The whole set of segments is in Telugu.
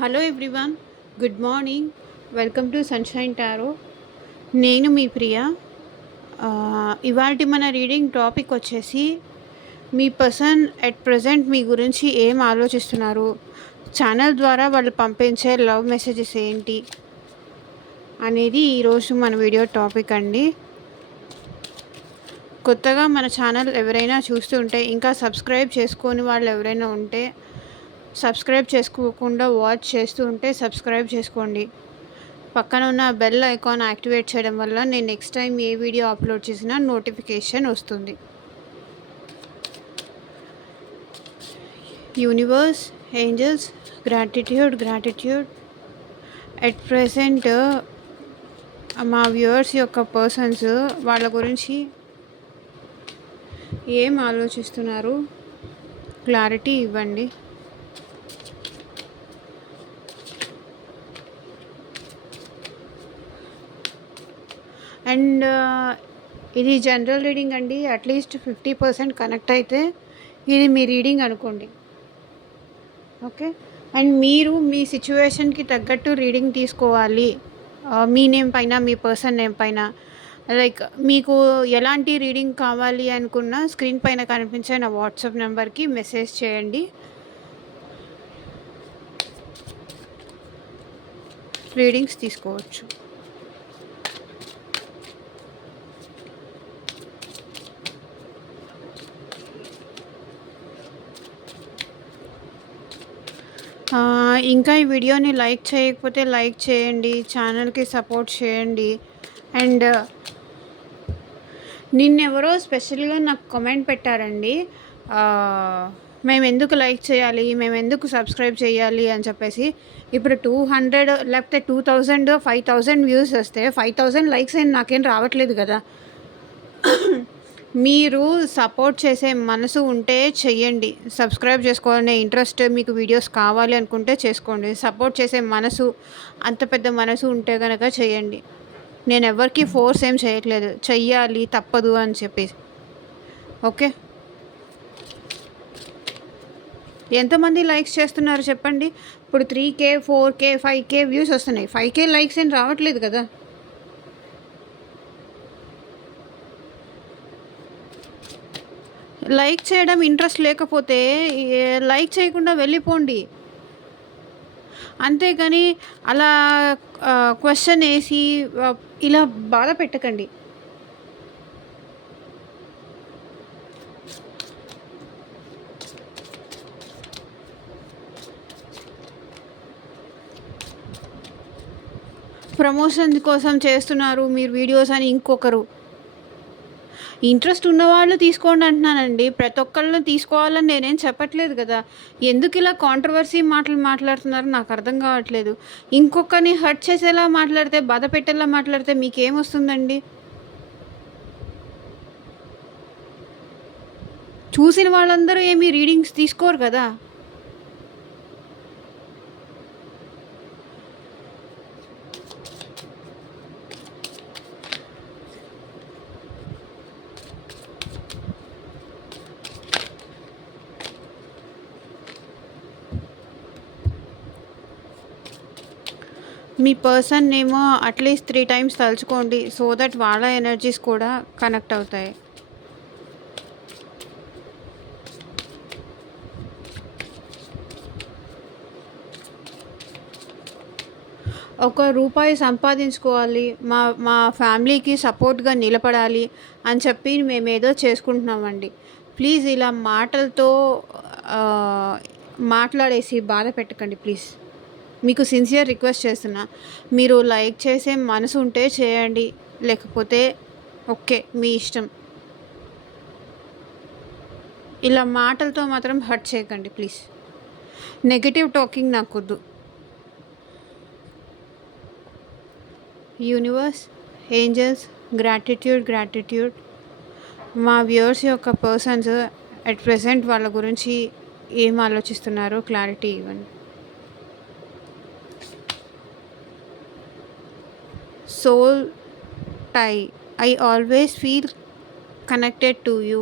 Hello everyone, good morning. Welcome to sunshine tarot. నేను మీ ప్రియ. ఇవాల్టి మన రీడింగ్ టాపిక్ వచ్చేసి మీ పర్సన్ ఎట్ ప్రెజెంట్ మీ గురించి ఏం ఆలోచిస్తున్నారు, ఛానల్ ద్వారా వాళ్ళు పంపించే లవ్ మెసేజెస్ ఏంటి అనేది ఈరోజు మన వీడియో టాపిక్ అండి. కొత్తగా మన ఛానల్ ఎవరైనా చూస్తుంటే ఇంకా సబ్స్క్రైబ్ చేసుకోని వాళ్ళు ఎవరైనా ఉంటే సబ్స్క్రైబ్ చేసుకోకుండా వాచ్ చేస్తూ ఉంటే సబ్స్క్రైబ్ చేసుకోండి. పక్కన ఉన్న బెల్ ఐకాన్ యాక్టివేట్ చేయడం వల్ల నేను నెక్స్ట్ టైం ఏ వీడియో అప్లోడ్ చేసినా నోటిఫికేషన్ వస్తుంది. Universe, angels, gratitude at present మా వ్యూవర్స్ యొక్క పర్సన్స్ వాళ్ళ గురించి ఏం ఆలోచిస్తున్నారు, క్లారిటీ ఇవ్వండి. అండ్ ఇది జనరల్ రీడింగ్ అండి. అట్లీస్ట్ 50% కనెక్ట్ అయితే ఇది మీ రీడింగ్ అనుకోండి. ఓకే. అండ్ మీరు మీ సిచ్యువేషన్కి తగ్గట్టు రీడింగ్ తీసుకోవాలి. మీ నేమ్ పైన, మీ పర్సన్ నేమ్ పైన, లైక్ మీకు ఎలాంటి రీడింగ్ కావాలి అనుకున్న స్క్రీన్ పైన కనిపించే నా వాట్సాప్ నెంబర్కి మెసేజ్ చేయండి. రీడింగ్స్ తీసుకోవచ్చు. ఇంకా ఈ వీడియోని లైక్ చేయకపోతే లైక్ చేయండి, ఛానల్కి సపోర్ట్ చేయండి. అండ్ నిన్నెవరో స్పెషల్గా నాకు కామెంట్ పెట్టారండి, మేము ఎందుకు లైక్ చేయాలి, మేము ఎందుకు సబ్స్క్రైబ్ చేయాలి అని చెప్పేసి. ఇప్పుడు 200 లేకపోతే 2000 5000 వ్యూస్ వస్తే 5000 లైక్స్ అయినా నాకేం రావట్లేదు కదా. మీరు సపోర్ట్ చేసే మనసు ఉంటే చెయ్యండి. సబ్స్క్రైబ్ చేసుకోవాలనే ఇంట్రెస్ట్, మీకు వీడియోస్ కావాలి అనుకుంటే చేసుకోండి. సపోర్ట్ చేసే మనసు, అంత పెద్ద మనసు ఉంటే కనుక చేయండి. నేను ఎవరికి ఫోర్స్ ఏం చేయట్లేదు, చెయ్యాలి తప్పదు అని చెప్పేసి. ఓకే. ఎంతమంది లైక్స్ చేస్తున్నారు చెప్పండి. ఇప్పుడు 3K 4K 5K వ్యూస్ వస్తున్నాయి, 5K లైక్స్ ఏం రావట్లేదు కదా. లైక్ చేయడం ఇంట్రెస్ట్ లేకపోతే లైక్ చేయకుండా వెళ్ళిపోండి. అంతేగాని అలా క్వశ్చన్ వేసి ఇలా బాధ పెట్టకండి. ప్రమోషన్ కోసం చేస్తున్నారు మీరు వీడియోస్ అని ఇంకొకరు. ఇంట్రెస్ట్ ఉన్నవాళ్ళు తీసుకోండి అంటున్నానండి. ప్రతి ఒక్కళ్ళని తీసుకోవాలని నేనేం చెప్పట్లేదు కదా. ఎందుకు ఇలా కాంట్రవర్సీ మాటలు మాట్లాడుతున్నారో నాకు అర్థం కావట్లేదు. ఇంకొకరిని హర్ట్ చేసేలా మాట్లాడితే, బాధ పెట్టేలా మాట్లాడితే మీకేమొస్తుందండి? చూసిన వాళ్ళందరూ ఏమీ రీడింగ్స్ తీసుకోరు కదా. మీ పర్సన్ ఏమో అట్లీస్ట్ 3 టైమ్స్ తలుచుకోండి, సో దట్ వాళ్ళ ఎనర్జీస్ కూడా కనెక్ట్ అవుతాయి. ఒక రూపాయి సంపాదించుకోవాలి, మా ఫ్యామిలీకి సపోర్ట్గా నిలబడాలి అని చెప్పి మేమేదో చేసుకుంటున్నామండి. ప్లీజ్ ఇలా మాటలతో మాట్లాడేసి బాధ పెట్టకండి ప్లీజ్. మీకు సిన్సియర్ రిక్వెస్ట్ చేస్తున్నా. మీరు లైక్ చేసే మనసు ఉంటే చేయండి, లేకపోతే ఓకే, మీ ఇష్టం. ఇలా మాటలతో మాత్రం హర్ట్ చేయకండి ప్లీజ్. నెగటివ్ టాకింగ్ నాకొద్దు. యూనివర్స్, ఏంజల్స్, గ్రాటిట్యూడ్ మా వ్యూవర్స్ యొక్క పర్సన్స్ అట్ ప్రెసెంట్ వాళ్ళ గురించి ఏం ఆలోచిస్తున్నారో క్లారిటీ ఇవ్వండి. Soul tie, I always feel connected to you.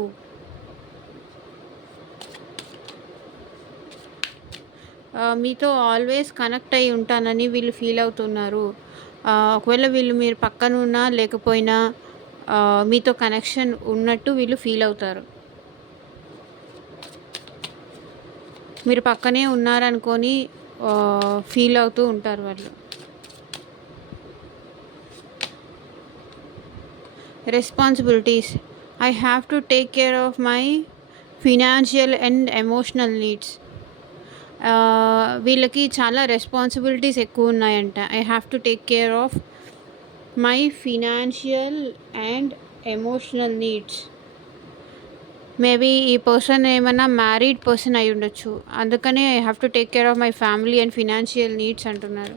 మీతో ఆల్వేస్ కనెక్ట్ అయ్యి ఉంటానని వీళ్ళు ఫీల్ అవుతున్నారు. ఒకవేళ వీళ్ళు మీరు పక్కన ఉన్నా లేకపోయినా మీతో కనెక్షన్ ఉన్నట్టు వీళ్ళు ఫీల్ అవుతారు. మీరు పక్కనే ఉన్నారనుకోని ఫీల్ అవుతూ ఉంటారు వాళ్ళు. Responsibilities. I have to take care of my financial and emotional needs. వీళ్ళకి చాలా రెస్పాన్సిబిలిటీస్ ఎక్కువ ఉన్నాయంట. I have to take care of my financial and emotional needs. Maybe ఈ పర్సన్ ఏమైనా మ్యారీడ్ పర్సన్ అయి ఉండొచ్చు. అందుకనే I have to take care of my family and financial needs అంటున్నారు.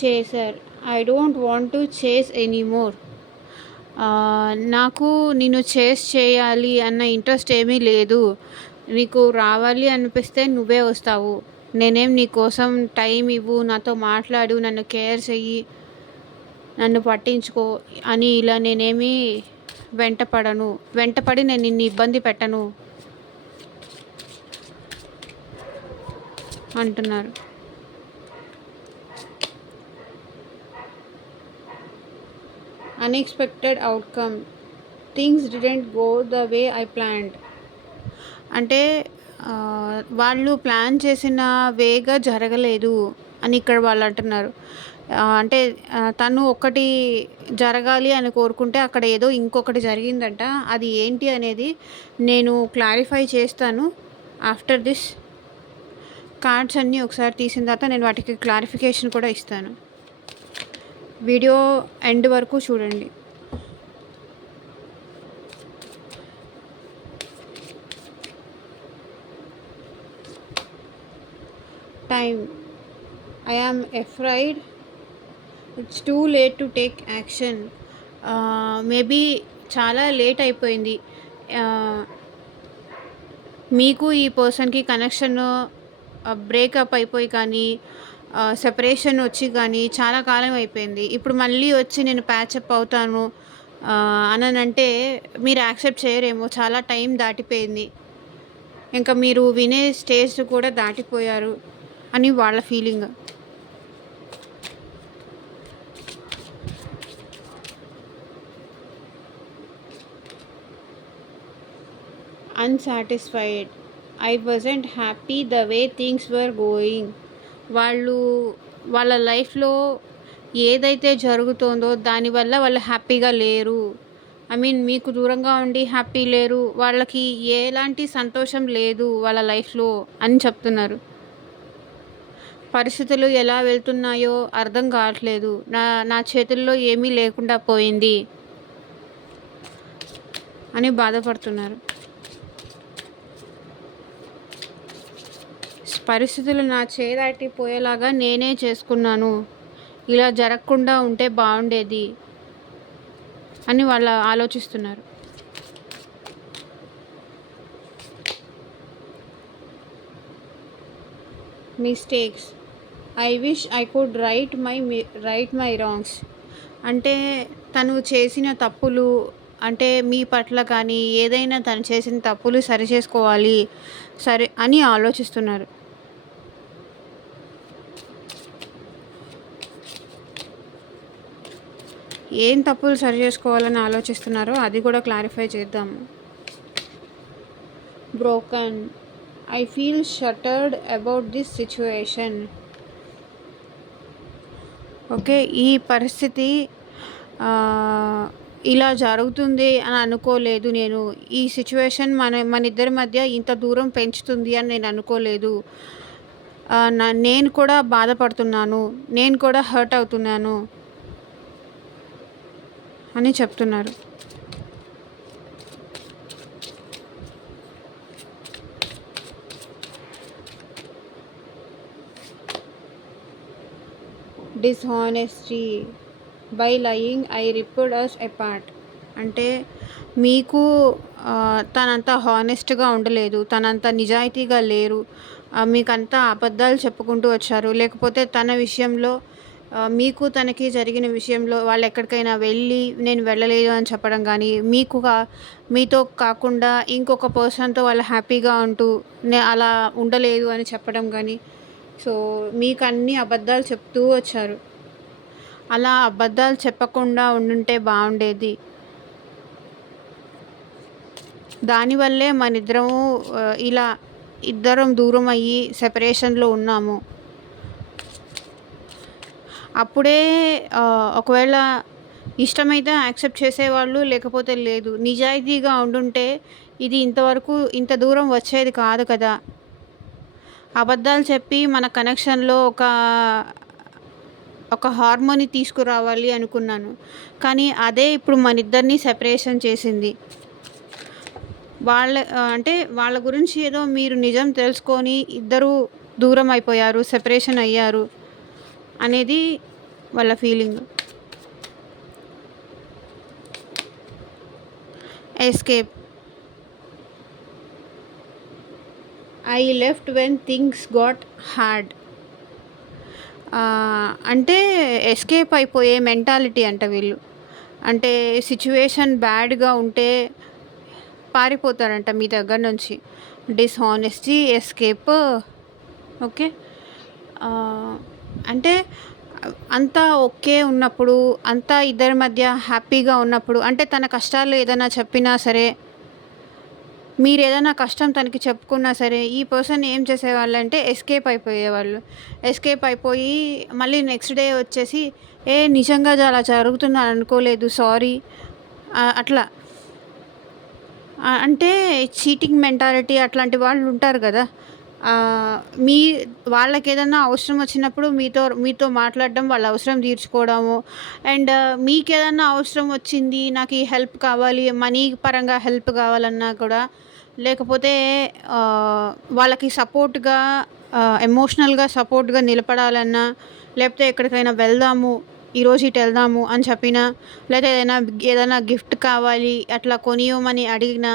Chaser. I don't want to chase anymore. నాకు నిన్ను చేయాలి అన్న ఇంట్రెస్ట్ ఏమీ లేదు. నీకు రావాలి అనిపిస్తే నువ్వే వస్తావు. నేనేం నీ కోసం టైం ఇవ్వు, నాతో మాట్లాడు, నన్ను కేర్ చెయ్యి, నన్ను పట్టించుకో అని ఇలా నేనేమీ వెంటపడి నేను నిన్ను ఇబ్బంది పెట్టను అంటున్నారు. Unexpected outcome. Things didn't go the way I planned. అంటే వాళ్ళు ప్లాన్ చేసిన వేగా జరగలేదు అని ఇక్కడ వాళ్ళు అంటున్నారు. అంటే తను ఒకటి జరగాలి అని కోరుకుంటే అక్కడ ఏదో ఇంకొకటి జరిగిందంట. అది ఏంటి అనేది నేను క్లారిఫై చేస్తాను. ఆఫ్టర్ దిస్ కార్డ్స్ అన్నీ ఒకసారి తీసిన తర్వాత నేను వాటికి క్లారిఫికేషన్ కూడా ఇస్తాను. వీడియో ఎండ్ వరకు చూడండి. Time. I am afraid it's too late to take action. Maybe చాలా లేట్ అయిపోయింది. మీకు ఈ పర్సన్కి కనెక్షన్ బ్రేకప్ అయిపోయి కానీ సెపరేషన్ వచ్చి కానీ చాలా కాలం అయిపోయింది. ఇప్పుడు మళ్ళీ వచ్చి నేను ప్యాచప్ అవుతాను అంటే మీరు యాక్సెప్ట్ చేయరేమో. చాలా టైం దాటిపోయింది, ఇంకా మీరు వినే స్టేజ్ కూడా దాటిపోయారు అని వాళ్ళ feeling. Unsatisfied. I wasn't happy the way things were going. వాళ్ళు వాళ్ళ లైఫ్లో ఏదైతే జరుగుతుందో దానివల్ల వాళ్ళు హ్యాపీగా లేరు. ఐ మీన్ మీకు దూరంగా ఉండి హ్యాపీ లేరు, వాళ్ళకి ఎలాంటి సంతోషం లేదు వాళ్ళ లైఫ్లో అని చెప్తున్నారు. పరిస్థితులు ఎలా వెళ్తున్నాయో అర్థం కావట్లేదు. నా చేతుల్లో ఏమీ లేకుండా పోయింది అని బాధపడుతున్నారు. పరిస్థితులు నా చేదాటిపోయేలాగా నేనే చేసుకున్నాను, ఇలా జరగకుండా ఉంటే బాగుండేది అని వాళ్ళు ఆలోచిస్తున్నారు. Mistakes. I wish I could right my wrongs. అంటే తను చేసిన తప్పులు, అంటే మీ పట్ల కానీ ఏదైనా తను చేసిన తప్పులు సరి చేసుకోవాలి అని ఆలోచిస్తున్నారు. ఏం తప్పులు సరి చేసుకోవాలని ఆలోచిస్తున్నారో అది కూడా క్లారిఫై చేద్దాము. Broken. I feel shattered about this situation. Okay, ఈ పరిస్థితి ఇలా జరుగుతుంది అని అనుకోలేదు నేను. ఈ సిచ్యువేషన్ మన ఇద్దరి మధ్య ఇంత దూరం పెంచుతుంది అని నేను అనుకోలేదు. నేను కూడా బాధపడుతున్నాను, నేను కూడా హర్ట్ అవుతున్నాను అని చెప్తున్నారు. Dishonesty. By lying I ripped us apart. అంటే మీకు తనంత హానెస్ట్గా ఉండలేదు, తనంత నిజాయితీగా లేరు, మీకంతా అబద్ధాలు చెప్పుకుంటూ వచ్చారు. లేకపోతే తన విషయంలో మీకు తనకి జరిగిన విషయంలో వాళ్ళు ఎక్కడికైనా వెళ్ళి నేను వెళ్ళలేదు అని చెప్పడం కానీ, మీతో కాకుండా ఇంకొక పర్సన్‌తో వాళ్ళు హ్యాపీగా ఉంటూ అలా ఉండలేదు అని చెప్పడం కానీ, సో మీకు అన్ని అబద్ధాలు చెప్తూ వచ్చారు. అలా అబద్ధాలు చెప్పకుండా ఉండుంటే బాగుండేది. దానివల్లే మనిద్దరము ఇలా ఇద్దరం దూరం అయ్యి సెపరేషన్‌లో ఉన్నాము. అప్పుడే ఒకవేళ ఇష్టమైతే యాక్సెప్ట్ చేసేవాళ్ళు, లేకపోతే లేదు. నిజాయితీగా ఉండుంటే ఇది ఇంతవరకు ఇంత దూరం వచ్చేది కాదు కదా! అబద్ధాలు చెప్పి మన కనెక్షన్‌లో ఒక హార్మోని తీసుకురావాలి అనుకున్నాను. కానీ అదే ఇప్పుడు మనిద్దరిని సెపరేషన్ చేసింది. అంటే వాళ్ళ గురించి ఏదో మీరు నిజం తెలుసుకొని ఇద్దరూ దూరం అయిపోయారు, సెపరేషన్ అయ్యారు అనేది వాళ్ళ feeling. Escape. I left when things got hard. అంటే ఎస్కేప్ అయిపోయే మెంటాలిటీ అంట వీళ్ళు. అంటే సిచ్యువేషన్ బ్యాడ్గా ఉంటే పారిపోతారంట మీ దగ్గర నుంచి. డిస్హానెస్టీ, ఎస్కేప్. ఓకే. అంటే అంతా ఓకే ఉన్నప్పుడు, అంతా ఇద్దరి మధ్య హ్యాపీగా ఉన్నప్పుడు, అంటే తన కష్టాలు ఏదైనా చెప్పినా సరే, మీరు ఏదైనా కష్టం తనకి చెప్పుకున్నా సరే, ఈ పర్సన్ ఏం చేసేవాళ్ళంటే ఎస్కేప్ అయిపోయేవాళ్ళు. ఎస్కేప్ అయిపోయి మళ్ళీ నెక్స్ట్ డే వచ్చేసి నిజంగా అలా జరుగుతుందని అనుకోలేదు, సారీ, అట్లా. అంటే చీటింగ్ మెంటాలిటీ అట్లాంటి వాళ్ళు ఉంటారు కదా! మీ వాళ్ళకి ఏదన్నా అవసరం వచ్చినప్పుడు మీతో మాట్లాడడం, వాళ్ళ అవసరం తీర్చుకోవడము. అండ్ మీకేదన్నా అవసరం వచ్చింది, నాకు ఈ హెల్ప్ కావాలి, మనీ పరంగా హెల్ప్ కావాలన్నా కూడా, లేకపోతే వాళ్ళకి సపోర్ట్గా, ఎమోషనల్గా సపోర్ట్గా నిలబడాలన్నా, లేకపోతే ఎక్కడికైనా వెళ్దాము, ఈరోజు ఇటు వెళ్దాము అని చెప్పినా, లేదా ఏదైనా గిఫ్ట్ కావాలి అట్లా కొనియమని అడిగినా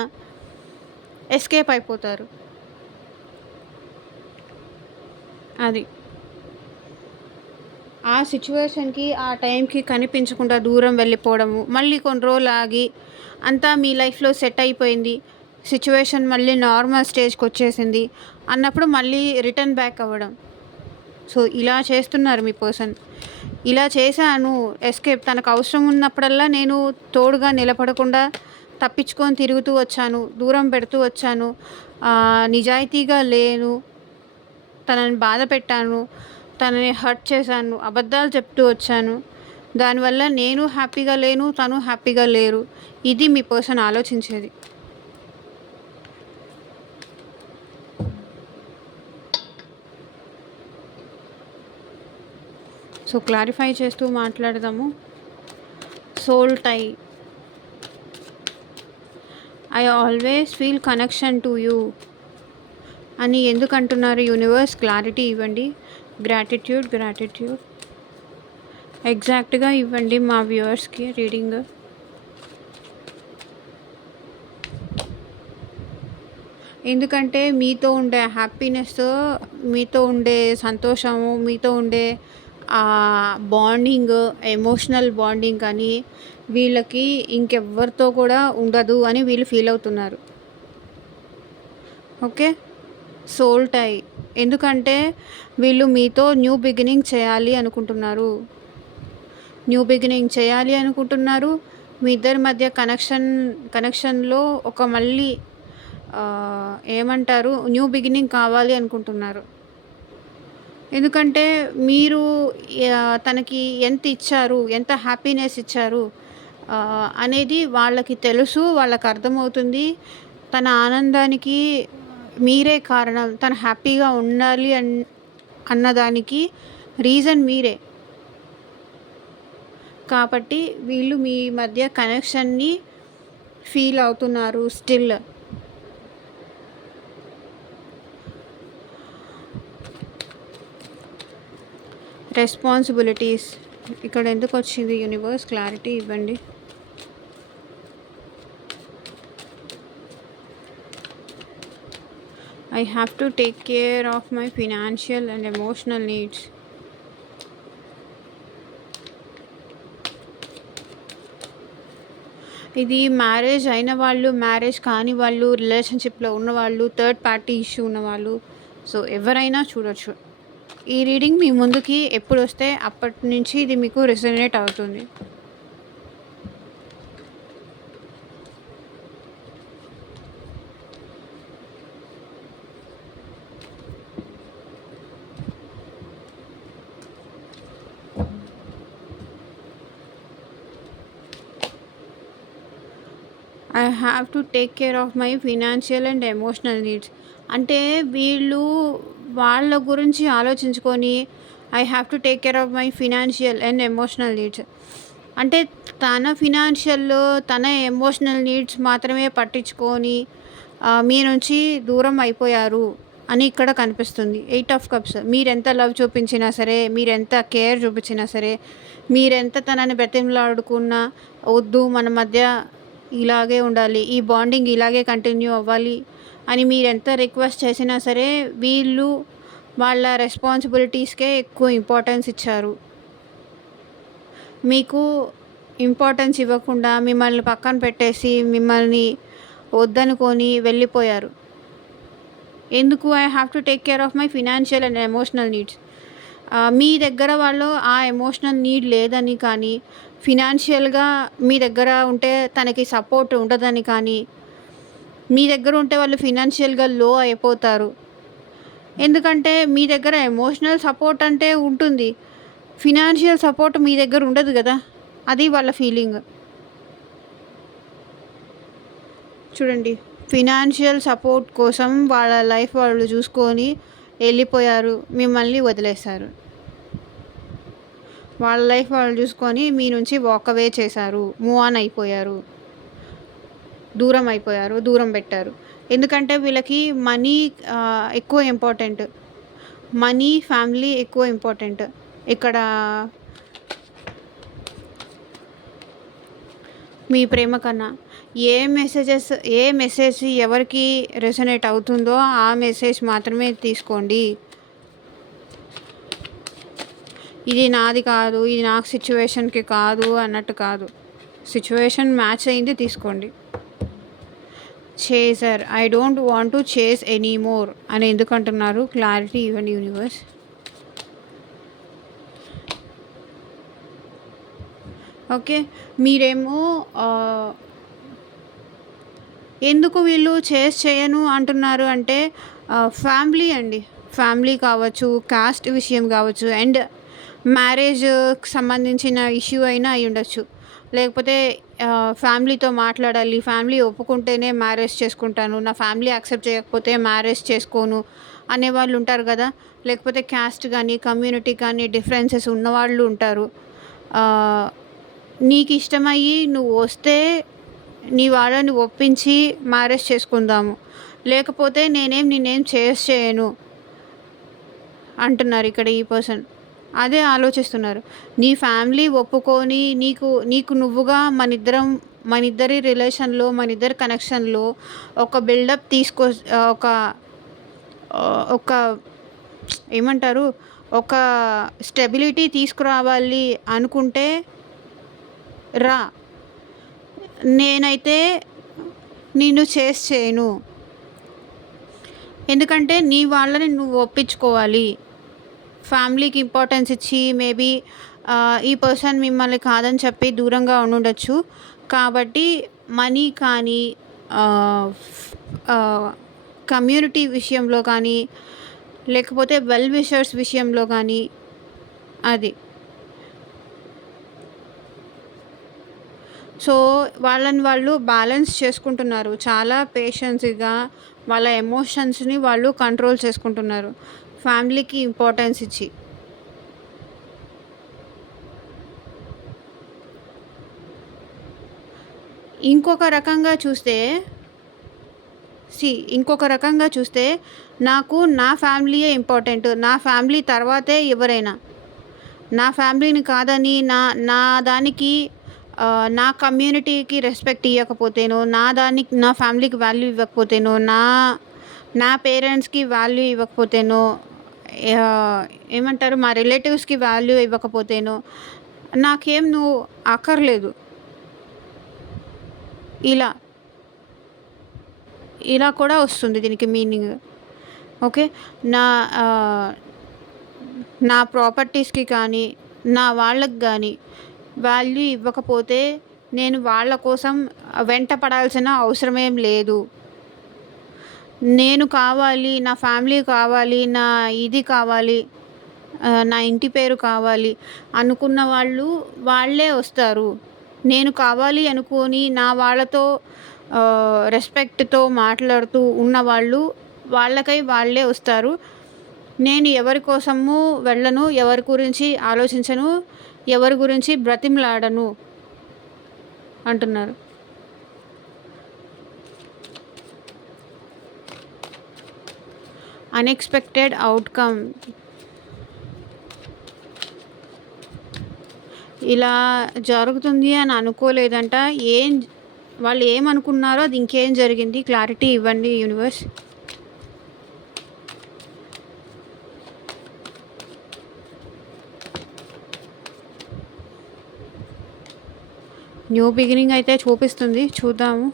ఎస్కేప్ అయిపోతారు. అది ఆ సిచ్యువేషన్కి, ఆ టైంకి కనిపించకుండా దూరం వెళ్ళిపోవడము, మళ్ళీ కొన్ని రోజులు ఆగి అంతా మీ లైఫ్లో సెట్ అయిపోయింది, సిచ్యువేషన్ మళ్ళీ నార్మల్ స్టేజ్కి వచ్చేసింది అన్నప్పుడు మళ్ళీ రిటర్న్ బ్యాక్ అవ్వడం. సో ఇలా చేస్తున్నారు మీ పర్సన్. ఇలా చేశాను ఎస్కేప్. తనకు అవసరం ఉన్నప్పుడల్లా నేను తోడుగా నిలబడకుండా తప్పించుకొని తిరుగుతూ వచ్చాను, దూరం పెడుతూ వచ్చాను, నిజాయితీగా లేను, తనని బాధ పెట్టాను, తనని హర్ట్ చేశాను, అబద్ధాలు చెప్తూ వచ్చాను. దానివల్ల నేను హ్యాపీగా లేను, తను హ్యాపీగా లేరు. ఇది మీ పర్సన్ ఆలోచించేది. సో క్లారిఫై చేస్తూ మాట్లాడదాము. Soul tie. I always feel connection to you అని ఎందుకు అంటున్నారు? యూనివర్స్ క్లారిటీ ఇవ్వండి. గ్రాటిట్యూడ్ ఎగ్జాక్ట్గా ఇవ్వండి మా వ్యూవర్స్కి రీడింగ్. ఎందుకంటే మీతో ఉండే హ్యాపీనెస్, మీతో ఉండే సంతోషము, మీతో ఉండే బాండింగ్, ఎమోషనల్ బాండింగ్ కానీ వీళ్ళకి ఇంకెవ్వరితో కూడా ఉండదు అని వీళ్ళు ఫీల్ అవుతున్నారు. ఓకే. Soul tie. ఎందుకంటే వీళ్ళు మీతో న్యూ బిగినింగ్ చేయాలి అనుకుంటున్నారు. మీ ఇద్దరి మధ్య కనెక్షన్లో ఒక మళ్ళీ ఏమంటారు, న్యూ బిగినింగ్ కావాలి అనుకుంటున్నారు. ఎందుకంటే మీరు తనకి ఎంత ఇచ్చారు, ఎంత హ్యాపీనెస్ ఇచ్చారు అనేది వాళ్ళకి తెలుసు, వాళ్ళకి అర్థమవుతుంది. తన ఆనందానికి మీరే కారణం, తను హ్యాపీగా ఉండాలి అన్నదానికి రీజన్ మీరే. కాబట్టి వీళ్ళు మీ మధ్య కనెక్షన్ని ఫీల్ అవుతున్నారు స్టిల్. రెస్పాన్సిబిలిటీస్ ఇక్కడ ఎందుకు వచ్చింది? యూనివర్స్ క్లారిటీ ఇవ్వండి. I have to take care of my financial and emotional needs. ఇది మ్యారేజ్ అయిన వాళ్ళు, మ్యారేజ్ కాని వాళ్ళు, రిలేషన్‌షిప్‌లో ఉన్నవాళ్ళు, థర్డ్ పార్టీ ఇష్యూ ఉన్నవాళ్ళు, సో ఎవరైనా చూడొచ్చు. ఈ రీడింగ్ మీ ముందుకి ఎప్పుడొస్తే అప్పటి నుంచి ఇది మీకు రెసొనేట్ అవుతుంది. I have to take care of my financial and emotional needs. అంటే వీళ్ళు వాళ్ళ గురించి ఆలోచించుకొని I have to take care of my financial and emotional needs. అంటే తన ఫినాన్షియల్, తన ఎమోషనల్ నీడ్స్ మాత్రమే పట్టించుకొని మీ నుంచి దూరం అయిపోయారు అని ఇక్కడ కనిపిస్తుంది. 8 ఆఫ్ కప్స్. మీరెంత లవ్ చూపించినా సరే, మీరెంత కేర్ చూపించినా సరే, మీరెంత తనని బ్రతిమలాడుకున్నా, వద్దు మన మధ్య ఇలాగే ఉండాలి, ఈ బాండింగ్ ఇలాగే కంటిన్యూ అవ్వాలి అని మీరెంత రిక్వెస్ట్ చేసినా సరే, వీళ్ళు వాళ్ళ రెస్పాన్సిబిలిటీస్కే ఎక్కువ ఇంపార్టెన్స్ ఇచ్చారు. మీకు ఇంపార్టెన్స్ ఇవ్వకుండా మిమ్మల్ని పక్కన పెట్టేసి, మిమ్మల్ని వద్దనుకొని వెళ్ళిపోయారు. ఎందుకు? I have to take care of my financial and emotional needs. మీ దగ్గర వాళ్ళు ఆ ఎమోషనల్ నీడ్ లేదని కానీ, ఫినాన్షియల్‌గా మీ దగ్గర ఉంటే తనకి సపోర్ట్ ఉండదని కానీ, మీ దగ్గర ఉంటే వాళ్ళు ఫినాన్షియల్‌గా లో అయిపోతారు. ఎందుకంటే మీ దగ్గర ఎమోషనల్ సపోర్ట్ అంటే ఉంటుంది. ఫినాన్షియల్ సపోర్ట్ మీ దగ్గర ఉండదు కదా! అది వాళ్ళ ఫీలింగ్. చూడండి, ఫినాన్షియల్ సపోర్ట్ కోసం వాళ్ళ లైఫ్ వాళ్ళు చూసుకొని వెళ్ళిపోయారు, మిమ్మల్ని వదిలేశారు. వాళ్ళ లైఫ్ వాళ్ళు చూసుకొని మీ నుంచి వాక్ అవే చేశారు, మూవ్ ఆన్ అయిపోయారు, దూరం అయిపోయారు, దూరం పెట్టారు. ఎందుకంటే వీళ్ళకి మనీ ఎక్కువ ఇంపార్టెంట్. మనీ, ఫ్యామిలీ ఎక్కువ ఇంపార్టెంట్. ఇక్కడ మీ ప్రేమ కన్నా ఏ మెసేజ్ ఎవరికి రెసొనేట్ అవుతుందో ఆ మెసేజ్ మాత్రమే తీసుకోండి. ఇది నాది కాదు, ఇది నాకు సిచ్యువేషన్కి కాదు అన్నట్టు కాదు. సిచ్యువేషన్ మ్యాచ్ అయింది తీసుకోండి. Chaser, I don't want to chase any more అని ఎందుకు అంటున్నారు? క్లారిటీ ఇవ్వండి యూనివర్స్. ఓకే, మీరేమో ఎందుకు వీళ్ళు చేయను అంటున్నారు అంటే ఫ్యామిలీ అండి. ఫ్యామిలీ కావచ్చు, కాస్ట్ విషయం కావచ్చు, అండ్ మ్యారేజ్కి సంబంధించిన ఇష్యూ అయినా అయి ఉండొచ్చు. లేకపోతే ఫ్యామిలీతో మాట్లాడాలి, ఫ్యామిలీ ఒప్పుకుంటేనే మ్యారేజ్ చేసుకుంటాను, నా ఫ్యామిలీ యాక్సెప్ట్ చేయకపోతే మ్యారేజ్ చేసుకోను అనేవాళ్ళు ఉంటారు కదా. లేకపోతే క్యాస్ట్ కానీ, కమ్యూనిటీ కానీ డిఫరెన్సెస్ ఉన్నవాళ్ళు ఉంటారు. నీకు ఇష్టమయ్యి నువ్వు వస్తే నీ వాళ్ళని ఒప్పించి మ్యారేజ్ చేసుకుందాము, లేకపోతే నిన్నేం చేయను అంటున్నారు ఇక్కడ ఈ పర్సన్. అదే ఆలోచిస్తున్నారు. నీ ఫ్యామిలీ ఒప్పుకొని నీకు నువ్వుగా మనిద్దరి రిలేషన్లో, మనిద్దరి కనెక్షన్లో ఒక బిల్డప్ ఒక ఏమంటారు, ఒక స్టెబిలిటీ తీసుకురావాలి అనుకుంటే రా, నేనైతే నిన్ను చేయను. ఎందుకంటే నీ వాళ్ళని నువ్వు ఒప్పించుకోవాలి. ఫ్యామిలీకి ఇంపార్టెన్స్ ఇచ్చి మేబీ ఈ పర్సన్ మిమ్మల్ని కాదని చెప్పి దూరంగా ఉండుండొచ్చు. కాబట్టి మనీ కానీ, కమ్యూనిటీ విషయంలో కానీ, లేకపోతే వెల్ విషర్స్ విషయంలో కానీ అది. సో వాళ్ళని వాళ్ళు బ్యాలెన్స్ చేసుకుంటున్నారు. చాలా పేషెన్స్గా వాళ్ళ ఎమోషన్స్ని వాళ్ళు కంట్రోల్ చేసుకుంటున్నారు, ఫ్యామిలీకి ఇంపార్టెన్స్ ఇచ్చి. ఇంకొక రకంగా చూస్తే నాకు నా ఫ్యామిలీయే ఇంపార్టెంట్. నా ఫ్యామిలీ తర్వాతే ఎవరైనా. నా ఫ్యామిలీని కాదని నా దానికి నా కమ్యూనిటీకి రెస్పెక్ట్ ఇవ్వకపోతేనో, నా ఫ్యామిలీకి వాల్యూ ఇవ్వకపోతేనో, నా పేరెంట్స్కి వాల్యూ ఇవ్వకపోతేనో, ఏమంటారు, మా రిలేటివ్స్కి వాల్యూ ఇవ్వకపోతేనో నాకేం నువ్వు అక్కర్లేదు. ఇలా ఇలా కూడా వస్తుంది దీనికి మీనింగ్. ఓకే. నా నా ప్రాపర్టీస్కి కానీ నా వాళ్ళకి కానీ వాల్యూ ఇవ్వకపోతే నేను వాళ్ళ కోసం వెంట పడాల్సిన అవసరమేం లేదు. నేను కావాలి, నా ఫ్యామిలీ కావాలి, నా ఇది కావాలి, నా ఇంటి పేరు కావాలి అనుకున్న వాళ్ళు వాళ్ళే వస్తారు. నేను కావాలి అనుకోని నా వాళ్ళతో రెస్పెక్ట్తో మాట్లాడుతూ ఉన్నవాళ్ళు వాళ్ళకై వాళ్ళే వస్తారు. నేను ఎవరి కోసము వెళ్ళను, ఎవరి గురించి ఆలోచించను, ఎవరి గురించి బ్రతిమలాడను అంటున్నారు. Unexpected outcome. ఇలా జరుగుతుంది అని అనుకోలేదంట. వాళ్ళు ఏమనుకున్నారో అది ఇంకేం జరిగింది, క్లారిటీ ఇవ్వండి యూనివర్స్. న్యూ బిగినింగ్ అయితే చూపిస్తుంది, చూద్దాము.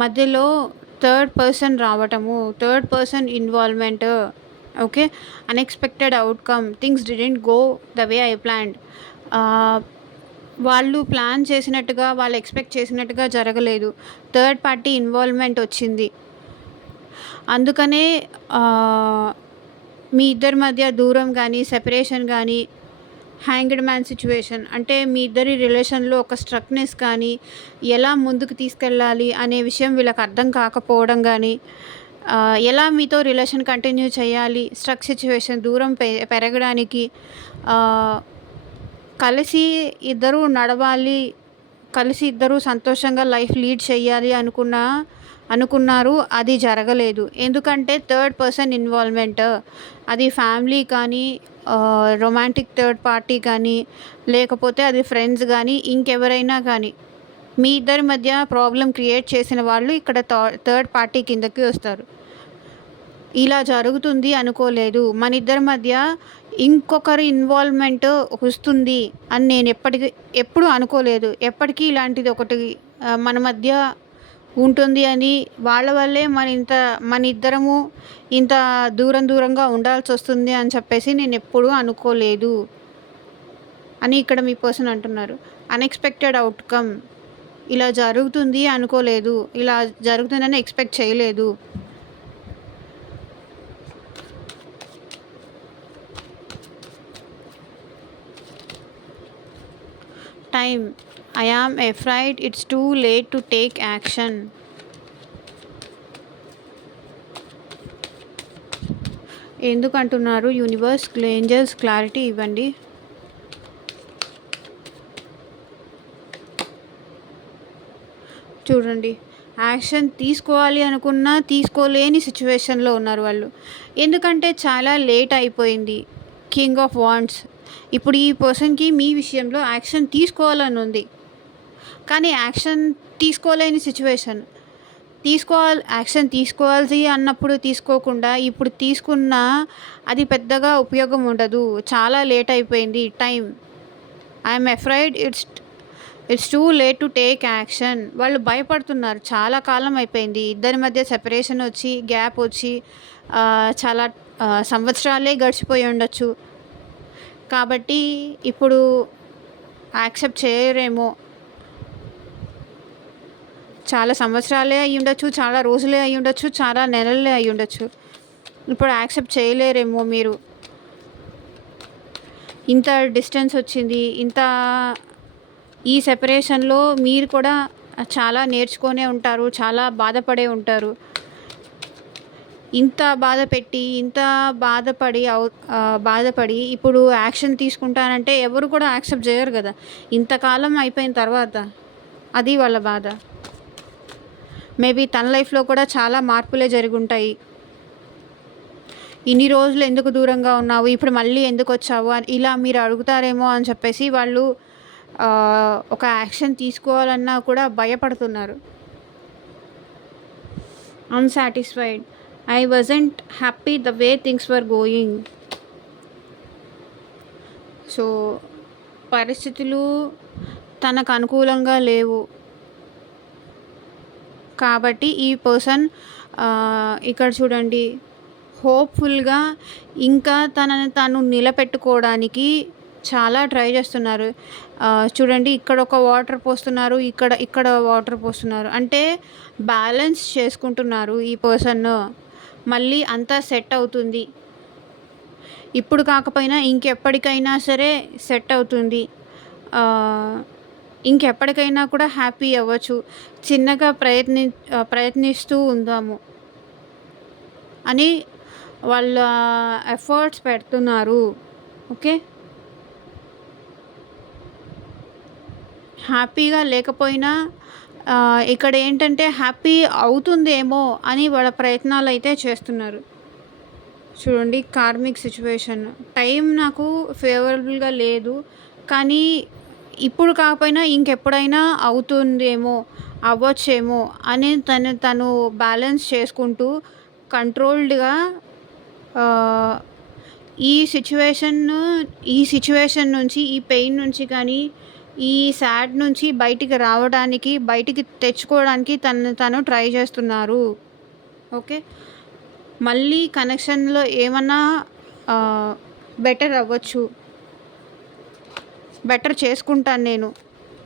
మధ్యలో థర్డ్ పర్సన్ రావటము, third person involvement. Okay. Unexpected outcome, things didn't go the way I planned. వాళ్ళు ప్లాన్ చేసినట్టుగా, వాళ్ళు ఎక్స్పెక్ట్ చేసినట్టుగా జరగలేదు. థర్డ్ పార్టీ ఇన్వాల్వ్మెంట్ వచ్చింది. అందుకనే మీ ఇద్దరి మధ్య దూరం కానీ, సెపరేషన్ కానీ, హ్యాంగ్డ్ మ్యాన్ సిచ్యువేషన్. అంటే మీ ఇద్దరి రిలేషన్లో ఒక స్ట్రక్నెస్ కానీ, ఎలా ముందుకు తీసుకెళ్ళాలి అనే విషయం వీళ్ళకి అర్థం కాకపోవడం కానీ, ఎలా మీతో రిలేషన్ కంటిన్యూ చేయాలి, స్ట్రక్ సిచ్యువేషన్, దూరం పెరగడానికి, కలిసి ఇద్దరూ నడవాలి, కలిసి ఇద్దరూ సంతోషంగా లైఫ్ లీడ్ చేయాలి అనుకున్నారు. అది జరగలేదు. ఎందుకంటే థర్డ్ పర్సన్ ఇన్వాల్వ్మెంట్. అది ఫ్యామిలీ కానీ, రొమాంటిక్ థర్డ్ పార్టీ కానీ, లేకపోతే అది ఫ్రెండ్స్ కానీ, ఇంకెవరైనా కానీ, మీ ఇద్దరి మధ్య ప్రాబ్లం క్రియేట్ చేసిన వాళ్ళు ఇక్కడ థర్డ్ పార్టీ కిందకి వస్తారు. ఇలా జరుగుతుంది అనుకోలేదు, మన ఇద్దరి మధ్య ఇంకొకరి ఇన్వాల్వ్మెంట్ వస్తుంది అని నేను ఎప్పుడు అనుకోలేదు. ఎప్పటికీ ఇలాంటిది ఒకటి మన మధ్య ఉంటుంది అని, వాళ్ళ వల్లే మన ఇద్దరము ఇంత దూరంగా ఉండాల్సి వస్తుంది అని చెప్పేసి నేను ఎప్పుడూ అనుకోలేదు అని ఇక్కడ మీ పర్సన్ అంటున్నారు. Unexpected outcome. ఇలా జరుగుతుంది అనుకోలేదు, ఇలా జరుగుతుందని ఎక్స్పెక్ట్ చేయలేదు. Time. I am afraid it's too late to take action. ఎందుకంటున్నారు యూనివర్స్, ఏంజల్స్ క్లారిటీ ఇవ్వండి. చూడండి, యాక్షన్ తీసుకోవాలి అనుకున్నా తీసుకోలేని సిచ్యువేషన్లో ఉన్నారు వాళ్ళు. ఎందుకంటే చాలా లేట్ అయిపోయింది. King of wands. ఇప్పుడు ఈ పర్సన్కి మీ విషయంలో యాక్షన్ తీసుకోవాలని ఉంది, కానీ యాక్షన్ తీసుకోలేని సిచ్యువేషన్. యాక్షన్ తీసుకోవాల్సి అన్నప్పుడు తీసుకోకుండా ఇప్పుడు తీసుకున్నా అది పెద్దగా ఉపయోగం ఉండదు. చాలా లేట్ అయిపోయింది. Time. I'm afraid it's too late to take action. వాళ్ళు భయపడుతున్నారు. చాలా కాలం అయిపోయింది, ఇద్దరి మధ్య సెపరేషన్ వచ్చి, గ్యాప్ వచ్చి చాలా సంవత్సరాలే గడిచిపోయి ఉండొచ్చు. కాబట్టి ఇప్పుడు యాక్సెప్ట్ చేయరేమో. చాలా సంవత్సరాలే అయి ఉండొచ్చు, చాలా రోజులే అయి ఉండొచ్చు, చాలా నెలలే అయి ఉండొచ్చు. ఇప్పుడు యాక్సెప్ట్ చేయలేరేమో మీరు. ఇంత డిస్టెన్స్ వచ్చింది, ఈ సెపరేషన్లో మీరు కూడా చాలా నేర్చుకొనే ఉంటారు, చాలా బాధపడే ఉంటారు. ఇంత బాధపడి ఇప్పుడు యాక్షన్ తీసుకుంటానంటే ఎవరు కూడా యాక్సెప్ట్ చేయరు కదా, ఇంతకాలం అయిపోయిన తర్వాత. అది వాళ్ళ బాధ. మేబీ తన లైఫ్లో కూడా చాలా మార్పులే జరుగుంటాయి. ఇన్ని రోజులు ఎందుకు దూరంగా ఉన్నావు, ఇప్పుడు మళ్ళీ ఎందుకు వచ్చావు అని ఇలా మీరు అడుగుతారేమో అని చెప్పేసి వాళ్ళు ఒక యాక్షన్ తీసుకోవాలన్నా కూడా భయపడుతున్నారు. Unsatisfied. I wasn't happy the way things were going. So పరిస్థితులు తనకు అనుకూలంగా లేవు. కాబట్టి ఈ పర్సన్ ఇక్కడ చూడండి హోప్‌ఫుల్‌గా ఇంకా తనని తను నిలబెట్టుకోవడానికి చాలా ట్రై చేస్తున్నారు. చూడండి ఇక్కడ ఒక వాటర్ పోస్తున్నారు. ఇక్కడ వాటర్ పోస్తున్నారు. అంటే బ్యాలెన్స్ చేసుకుంటున్నారు ఈ పర్సన్. మళ్ళీ అంతా సెట్ అవుతుంది. ఇప్పుడు కాకపోయినా ఇంకెప్పటికైనా సరే సెట్ అవుతుంది. ఇంకెప్పటికైనా కూడా హ్యాపీ అవ్వచ్చు. చిన్నగా ప్రయత్నిస్తూ ఉందాము అని వాళ్ళ ఎఫర్ట్స్ పెడుతున్నారు. ఓకే. హ్యాపీగా లేకపోయినా ఇక్కడ ఏంటంటే హ్యాపీ అవుతుందేమో అని వాళ్ళ ప్రయత్నాలు అయితే చేస్తున్నారు. చూడండి కార్మిక్ సిచ్యువేషన్ టైం నాకు ఫేవరబుల్గా లేదు, కానీ ఇప్పుడు కాకపోయినా ఇంకెప్పుడైనా అవుతుందేమో అవ్వచ్చేమో అని తను బ్యాలెన్స్ చేసుకుంటూ కంట్రోల్డ్గా ఈ సిచ్యువేషన్ నుంచి, ఈ పెయిన్ నుంచి కానీ ఈ సాడ్ నుంచి బయటికి తెచ్చుకోవడానికి తను ట్రై చేస్తున్నారు. ఓకే. మళ్ళీ కనెక్షన్లో ఏమన్నా బెటర్ అవ్వచ్చు, బెటర్ చేసుకుంటాను నేను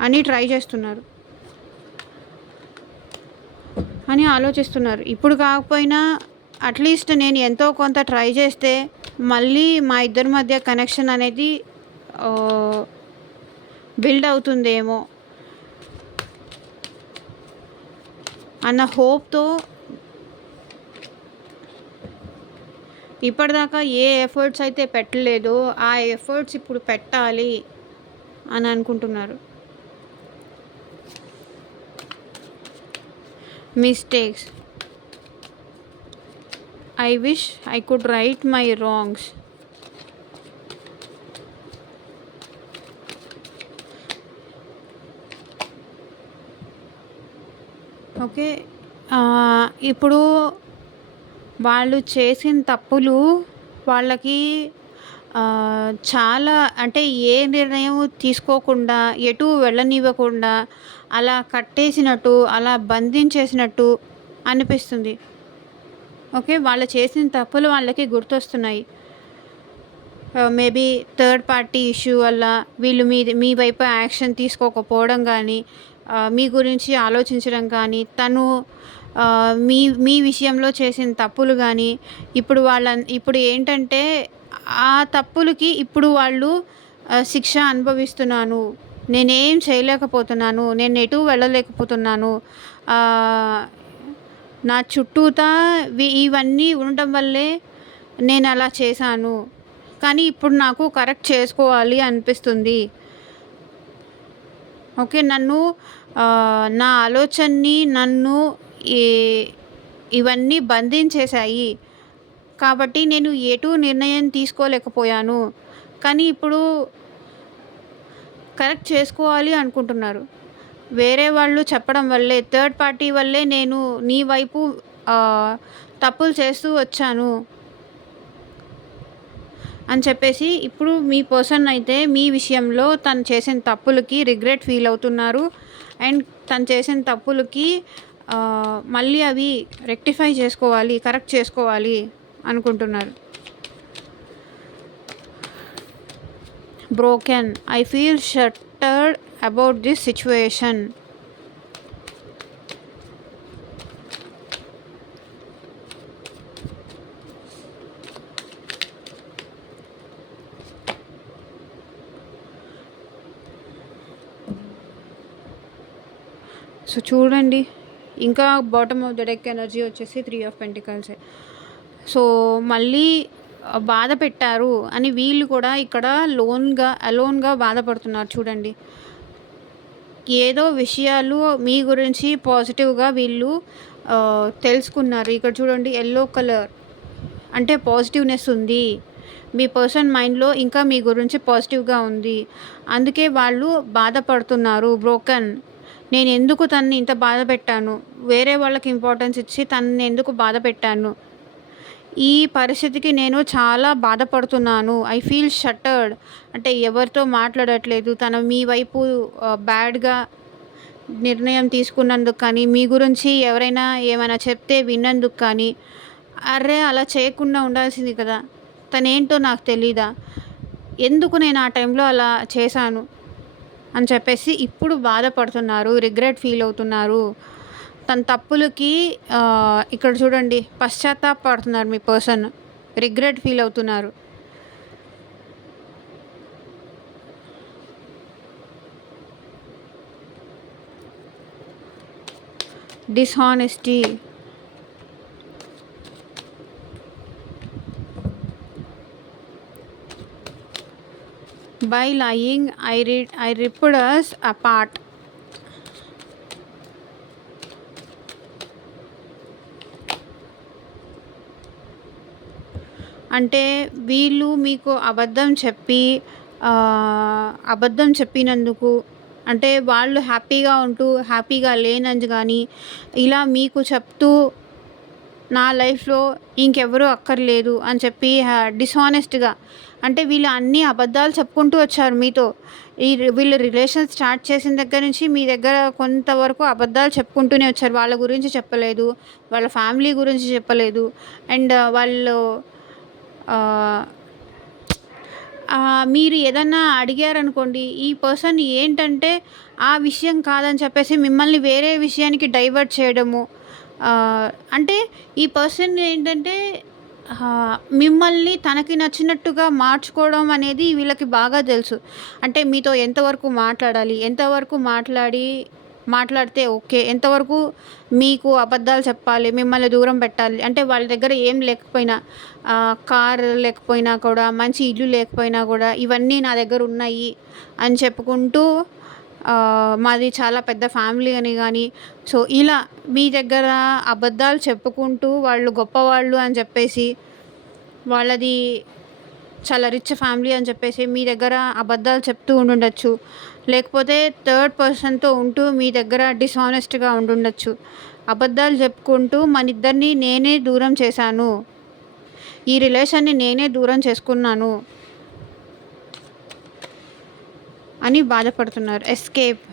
అని ట్రై చేస్తున్నారు అని ఆలోచిస్తున్నారు. ఇప్పుడు కాకపోయినా అట్లీస్ట్ నేను ఎంతో కొంత ట్రై చేస్తే మళ్ళీ మా ఇద్దరి మధ్య కనెక్షన్ అనేది బిల్డ్ అవుతుందేమో అన్న హోప్తో ఇప్పటిదాకా ఏ ఎఫర్ట్స్ అయితే పెట్టలేదో ఆ ఎఫర్ట్స్ ఇప్పుడు పెట్టాలి అని అనుకుంటున్నారు. Mistakes. I wish I could right my wrongs. Okay. ఇప్పుడు వాళ్ళు చేసిన తప్పులు వాళ్ళకి చాలా అంటే ఏ నిర్ణయం తీసుకోకుండా ఎటు వెళ్ళనివ్వకుండా అలా కట్టేసినట్టు, అలా బంధించేసినట్టు అనిపిస్తుంది. ఓకే. వాళ్ళు చేసిన తప్పులు వాళ్ళకి గుర్తొస్తున్నాయి. మేబీ థర్డ్ పార్టీ ఇష్యూ వల్ల వీళ్ళు మీ వైపు యాక్షన్ తీసుకోకపోవడం కానీ, మీ గురించి ఆలోచించడం కానీ, తను మీ విషయంలో చేసిన తప్పులు కానీ ఇప్పుడు ఏంటంటే ఆ తప్పులకి ఇప్పుడు వాళ్ళు శిక్ష అనుభవిస్తున్నాను, నేనేం చేయలేకపోతున్నాను, నేను ఎటు వెళ్ళలేకపోతున్నాను, నా చుట్టూతా ఇవన్నీ ఉండటం వల్లే నేను అలా చేశాను, కానీ ఇప్పుడు నాకు కరెక్ట్ చేసుకోవాలి అనిపిస్తుంది. ఓకే. నా ఆలోచనని నన్ను ఇవన్నీ బంధించేశాయి కాబట్టి నేను ఎటు నిర్ణయం తీసుకోలేకపోయాను, కానీ ఇప్పుడు కరెక్ట్ చేసుకోవాలి అనుకుంటున్నారు. వేరే వాళ్ళు చెప్పడం వల్లే, థర్డ్ పార్టీ వల్లే నేను నీ వైపు తప్పులు చేస్తూ వచ్చాను అని చెప్పేసి ఇప్పుడు మీ పర్సన్ అయితే మీ విషయంలో తను చేసిన తప్పులకి రిగ్రెట్ ఫీల్ అవుతున్నారు. అండ్ తను చేసిన తప్పులకి మళ్ళీ అవి రెక్టిఫై చేసుకోవాలి, కరెక్ట్ చేసుకోవాలి అనుకుంటున్నారు. Broken. I feel షట్టర్డ్ about this situation. So చూడండి ఇంకా bottom of the deck energy వచ్చేసి 3 ఆఫ్ పెంటికల్స్. సో మళ్ళీ బాధ పెట్టారు అని వీళ్ళు కూడా ఇక్కడ అలోన్గా బాధపడుతున్నారు. చూడండి ఏదో విషయాలు మీ గురించి పాజిటివ్గా వీళ్ళు తెలుసుకున్నారు. ఇక్కడ చూడండి ఎల్లో కలర్ అంటే పాజిటివ్నెస్ ఉంది. మీ పర్సన్ మైండ్లో ఇంకా మీ గురించి పాజిటివ్గా ఉంది, అందుకే వాళ్ళు బాధపడుతున్నారు. బ్రోకన్. నేను ఎందుకు తనని ఇంత బాధ పెట్టాను, వేరే వాళ్ళకి ఇంపార్టెన్స్ ఇచ్చి తనని ఎందుకు బాధ పెట్టాను, ఈ పరిస్థితికి నేను చాలా బాధపడుతున్నాను. I feel షట్టర్డ్. అంటే ఎవరితో మాట్లాడట్లేదు. తను మీ వైపు బ్యాడ్‌గా నిర్ణయం తీసుకున్నందుకు కానీ, మీ గురించి ఎవరైనా ఏమైనా చెప్తే విన్నందుకు కానీ, అర్రే! అలా చేయకుండా ఉండాల్సింది కదా! తనేంటో నాకు తెలీదా? ఎందుకు నేను ఆ టైంలో అలా చేశాను అని చెప్పేసి ఇప్పుడు బాధపడుతున్నారు. రిగ్రెట్ ఫీల్ అవుతున్నారు. తన తప్పులకి ఇక్కడ చూడండి పశ్చాత్తాపపడుతున్నారు మీ పర్సన్. రిగ్రెట్ ఫీల్ అవుతున్నారు. డిస్‌హానెస్టీ. By lying, I ripped us apart. అంటే వీళ్ళు మీకు అబద్ధం చెప్పినందుకు, అంటే వాళ్ళు హ్యాపీగా ఉంటూ హ్యాపీగా లేనందుకు కానీ, ఇలా మీకు చెప్తూ నా లైఫ్‌లో ఇంకెవరూ అక్కర్లేదు అని చెప్పి డిస్‌హానెస్ట్‌గా, అంటే వీళ్ళు అన్ని అబద్ధాలు చెప్పుకుంటూ వచ్చారు మీతో. వీళ్ళు రిలేషన్ స్టార్ట్ చేసిన దగ్గర నుంచి మీ దగ్గర కొంతవరకు అబద్ధాలు చెప్పుకుంటూనే వచ్చారు. వాళ్ళ గురించి చెప్పలేదు. వాళ్ళ ఫ్యామిలీ గురించి చెప్పలేదు. అండ్ వాళ్ళు మీరు ఏదన్నా అడిగారనుకోండి, ఈ పర్సన్ ఏంటంటే ఆ విషయం కాదని చెప్పేసి మిమ్మల్ని వేరే విషయానికి డైవర్ట్ చేయడము. అంటే ఈ పర్సన్ ఏంటంటే మిమ్మల్ని తనకి నచ్చినట్టుగా మార్చుకోవడం అనేది వీళ్ళకి బాగా తెలుసు. అంటే మీతో ఎంతవరకు మాట్లాడాలి, ఎంతవరకు మాట్లాడితే ఓకే, ఎంతవరకు మీకు అబద్ధాలు చెప్పాలి, మిమ్మల్ని దూరం పెట్టాలి. అంటే వాళ్ళ దగ్గర ఏం లేకపోయినా, కార్ లేకపోయినా కూడా, మంచి ఇల్లు లేకపోయినా కూడా, ఇవన్నీ నా దగ్గర ఉన్నాయి అని చెప్పుకుంటూ మాది చాలా పెద్ద ఫ్యామిలీ అని కానీ, సో ఇలా మీ దగ్గర అబద్ధాలు చెప్పుకుంటూ వాళ్ళు గొప్పవాళ్ళు అని చెప్పేసి, వాళ్ళది చాలా రిచ్ ఫ్యామిలీ అని చెప్పేసి మీ దగ్గర అబద్ధాలు చెప్తూ ఉండుండొచ్చు. లేకపోతే థర్డ్ పర్సన్‌తో ఉంటూ మీ దగ్గర డిస్‌హానెస్ట్‌గా ఉండుండొచ్చు. అబద్ధాలు చెప్పుకుంటూ మనిద్దరిని నేనే దూరం చేశాను, ఈ రిలేషన్‌ని నేనే దూరం చేసుకున్నాను అని బాధపడుతున్నారు. Escape.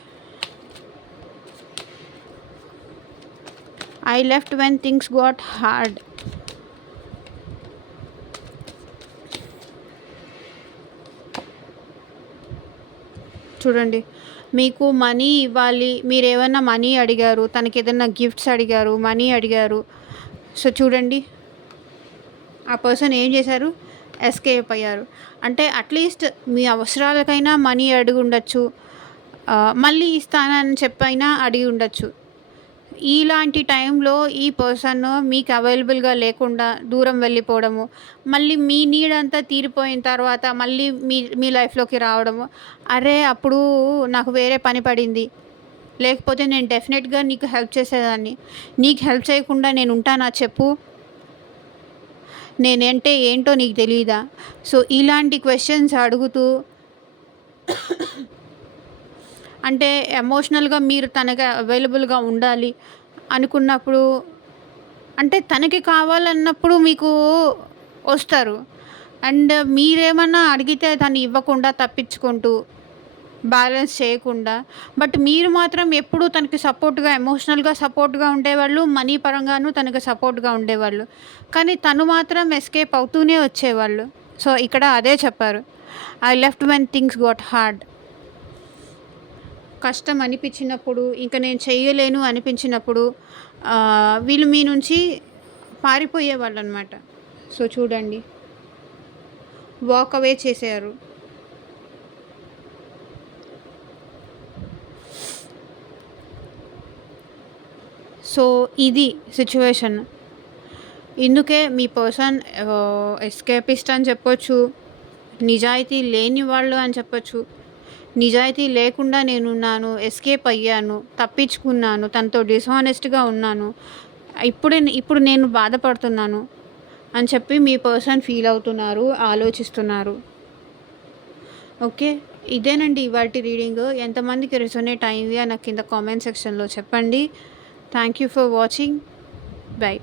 I left when things got hard. చూడండి, మీకు మనీ ఇవ్వాలి, మీరేమన్నా మనీ అడిగారు, తనకేదన్నా గిఫ్ట్స్ అడిగారు, మనీ అడిగారు. సో చూడండి, ఆ పర్సన్ ఏం చేశారు? ఎస్కేప్ అయ్యారు. అంటే అట్లీస్ట్ మీ అవసరాలకైనా మనీ అడిగి ఉండొచ్చు, మళ్ళీ ఇస్తానని చెప్పైనా అడిగి ఉండొచ్చు. ఇలాంటి టైంలో ఈ పర్సన్ మీకు అవైలబుల్గా లేకుండా దూరం వెళ్ళిపోవడము, మళ్ళీ మీ నీడ్ అంతా తీరిపోయిన తర్వాత మళ్ళీ మీ లైఫ్లోకి రావడము. అరే అప్పుడు నాకు వేరే పని పడింది, లేకపోతే నేను డెఫినెట్గా నీకు హెల్ప్ చేసేదాన్ని, నీకు హెల్ప్ చేయకుండా నేను ఉంటానా చెప్పు, నేనంటే ఏంటో నీకు తెలీదా? సో ఇలాంటి క్వశ్చన్స్ అడుగుతూ, అంటే ఎమోషనల్గా మీరు తనకి అవైలబుల్గా ఉండాలి అనుకున్నప్పుడు, అంటే తనకి కావాలన్నప్పుడు మీకు వస్తారు. అండ్ మీరేమన్నా అడిగితే దాన్ని ఇవ్వకుండా తప్పించుకుంటూ, బ్యాలెన్స్ చేయకుండా, బట్ మీరు మాత్రం ఎప్పుడూ తనకి సపోర్ట్గా, ఎమోషనల్గా సపోర్ట్గా ఉండేవాళ్ళు, మనీ పరంగాను తనకి సపోర్ట్గా ఉండేవాళ్ళు. కానీ తను మాత్రం ఎస్కేప్ అవుతూనే వచ్చేవాళ్ళు. సో ఇక్కడ అదే చెప్పారు, I left when things got hard. కష్టం అనిపించినప్పుడు, ఇంకా నేను చేయలేను అనిపించినప్పుడు వీళ్ళు మీ నుంచి పారిపోయేవాళ్ళు అనమాట. సో చూడండి, వాక్ అవే చేశారు. సో ఇది సిచ్యువేషన్. ఇందుకే మీ పర్సన్ ఎస్కేపిస్ట్ అని చెప్పొచ్చు, నిజాయితీ లేని వాళ్ళు అని చెప్పొచ్చు. నిజాయితీ లేకుండా నేనున్నాను, ఎస్కేప్ అయ్యాను, తప్పించుకున్నాను, తనతో డిస్హానెస్ట్గా ఉన్నాను, ఇప్పుడు నేను బాధపడుతున్నాను అని చెప్పి మీ పర్సన్ ఫీల్ అవుతున్నారు, ఆలోచిస్తున్నారు. ఓకే, ఇదేనండి ఇవాల్టి రీడింగ్. ఎంతమందికి రెసొనేట్ అయింది అని నాకు కింద కామెంట్ సెక్షన్లో చెప్పండి. Thank you for watching. By.